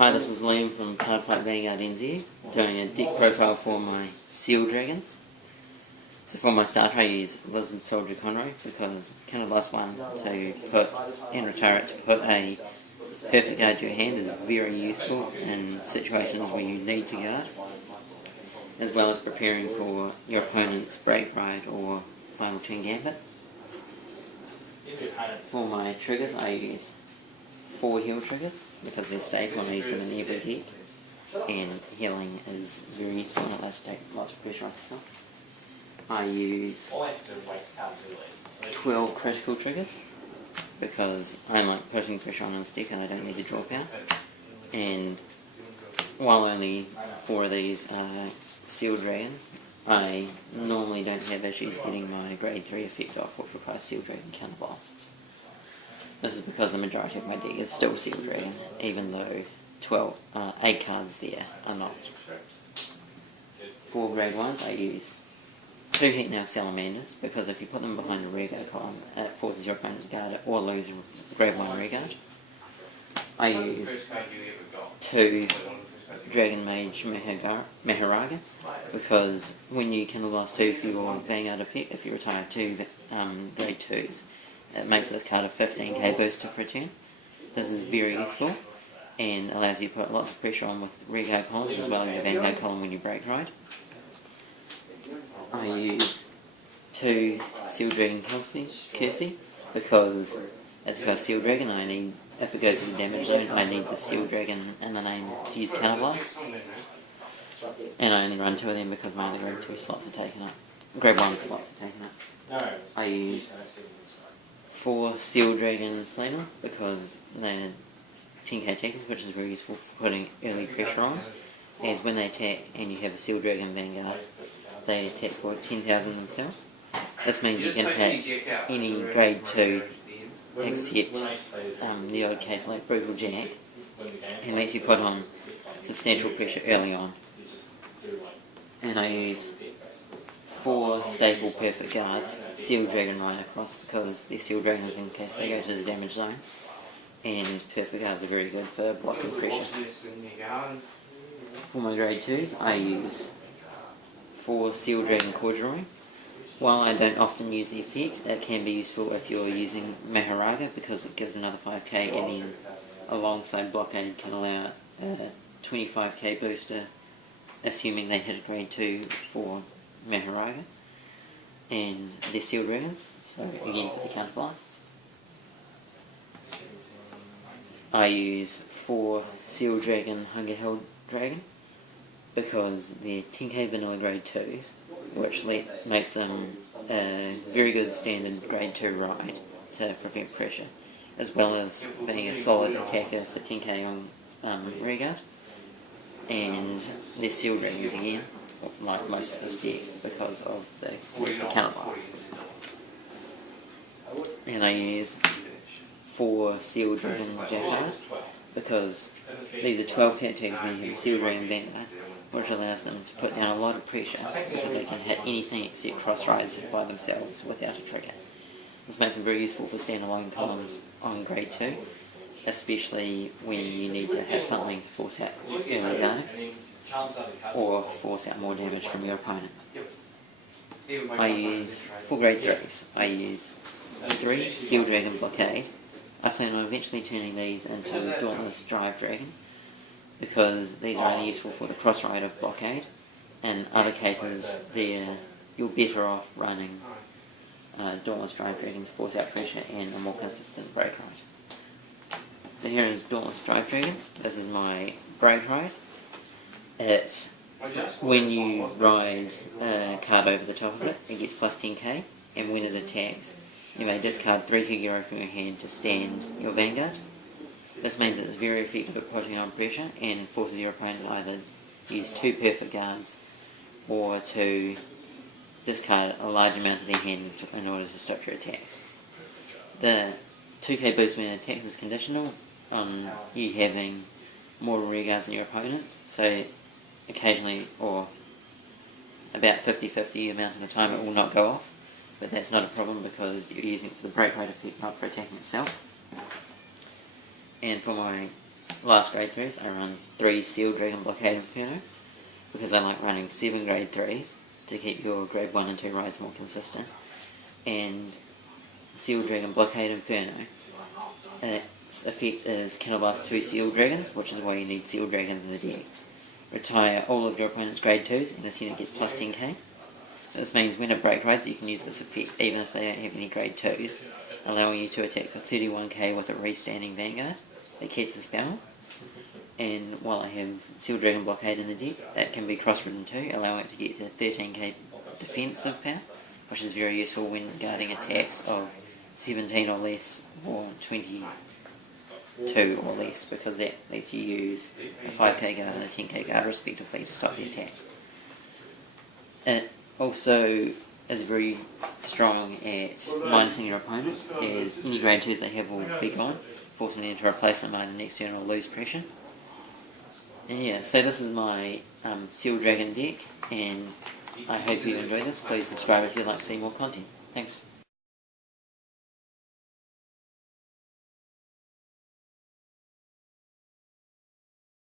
Hi, this is Liam from Cardfight Vanguard NZ, doing a deck profile for my Seal Dragons. So for my starter I use Lizard Soldier Conroy because kind of last one to put and retire it to put a perfect guard to your hand is very useful in situations where you need to guard, as well as preparing for your opponent's break ride or final turn gambit. For my triggers I use 4 heal triggers because they're staple and I use them in every deck, and healing is very useful and it lets take lots of pressure off yourself. I use 12 critical triggers because I like putting pressure on this deck and I don't need to draw power, and while only 4 of these are Seal Dragons, I normally don't have issues getting my grade 3 effect off, which requires Seal Dragon counterblasts. This is because the majority of my deck is still Seal Dragon, even though 8 cards there are not. For grade 1s I use 2 Heat Nail Salamanders, because if you put them behind a rear guard column it forces your opponent to guard it or lose a grade 1 rear guard. I use 2 Dragon Mage Maharaga, because when you can last 2 for your Vanguard effect, if you retire 2 grade 2s, it makes this card a 15k booster for a turn. This is very useful and allows you to put lots of pressure on with rear guard columns as well as your Vanguard column when you break ride. I use 2 Seal Dragon Kersey because it's got Seal Dragon and I need, if it goes to the damage zone, I need the Seal Dragon in the name to use counterblasts. And I only run 2 of them because my other grade 2 slots are taken up. Grade 1 slots are taken up. I use 4 Seal Dragon Flannel because they're 10k attackers, which is very useful for putting early pressure on, as when they attack and you have a Seal Dragon Vanguard, they attack for 10,000 themselves. This means you can hit any grade 2 except the odd case like Brutal Jack, and lets you put on substantial pressure early on. And I use 4 staple perfect guards, Seal Dragon right across, because they're Seal Dragons in case they go to the damage zone, and perfect guards are very good for blocking pressure. For my grade 2s I use 4 Seal Dragon Corduroy. While I don't often use the effect, it can be useful if you're using Maharaga because it gives another 5k, and then alongside Blockade can allow a 25k booster assuming they hit a grade 2 for Maharaga, and they're Seal Dragons, so again for the counterblasts. I use 4 Seal Dragon Hunger Held Dragon because they're 10k vanilla grade 2s, which makes them a very good standard grade 2 ride to prevent pressure, as well as being a solid attacker for 10k on rear guard. And they're Seal Dragons again, like most of this deck, because of the counterblasts. And I use 4 Seal Dragon Jackals because these are 12 hit tags when you have a Seal Dragon Vanguard, which allows them to put down a lot of pressure because they can hit anything except cross rides by themselves without a trigger. This makes them very useful for standalone columns on grade 2, especially when you need to hit something to force out early guarding or force out more damage from your opponent. I use, for grade 3s, I use 3 Seal Dragon Blockade. I plan on eventually turning these into Dauntless Drive Dragon because these are only useful for the cross ride of Blockade. In other cases, you're better off running Dauntless Drive Dragon to force out pressure and a more consistent break ride. So here is Dauntless Drive Dragon. This is my break ride. When you ride a card over the top of it, it gets plus 10k, and when it attacks, you may discard 3 Kagero from your hand to stand your Vanguard. This means it's very effective at putting on pressure and forces your opponent to either use 2 perfect guards or to discard a large amount of their hand in order to stop your attacks. The 2k boost when it attacks is conditional on you having more rear guards than your opponents, so occasionally, or about 50-50 amount of the time, it will not go off, but that's not a problem because you're using it for the break rate effect, not for attacking itself. And for my last grade 3s, I run 3 Seal Dragon Blockade Inferno, because I like running 7 grade 3s to keep your grade 1 and 2 rides more consistent. And Seal Dragon Blockade Inferno, its effect is counterblast 2 Seal Dragons, which is why you need Seal Dragons in the deck. Retire all of your opponent's grade 2s, and this unit gets plus 10k. This means when it break rides, you can use this effect even if they don't have any grade 2s, allowing you to attack for 31k with a restanding Vanguard that keeps the spell. And while I have Seal Dragon Blockade in the deck, it can be cross-ridden too, allowing it to get to 13k defensive power, which is very useful when guarding attacks of 17 or less or 22 or less, because that lets you use a 5k guard and a 10k guard respectively to stop the attack. It also is very strong at minusing your opponent, as any grade 2s they have will be gone, forcing them to replace them by the next turn or lose pressure. And yeah, so this is my Seal Dragon deck, and I hope you enjoy this. Please subscribe if you'd like to see more content. Thanks.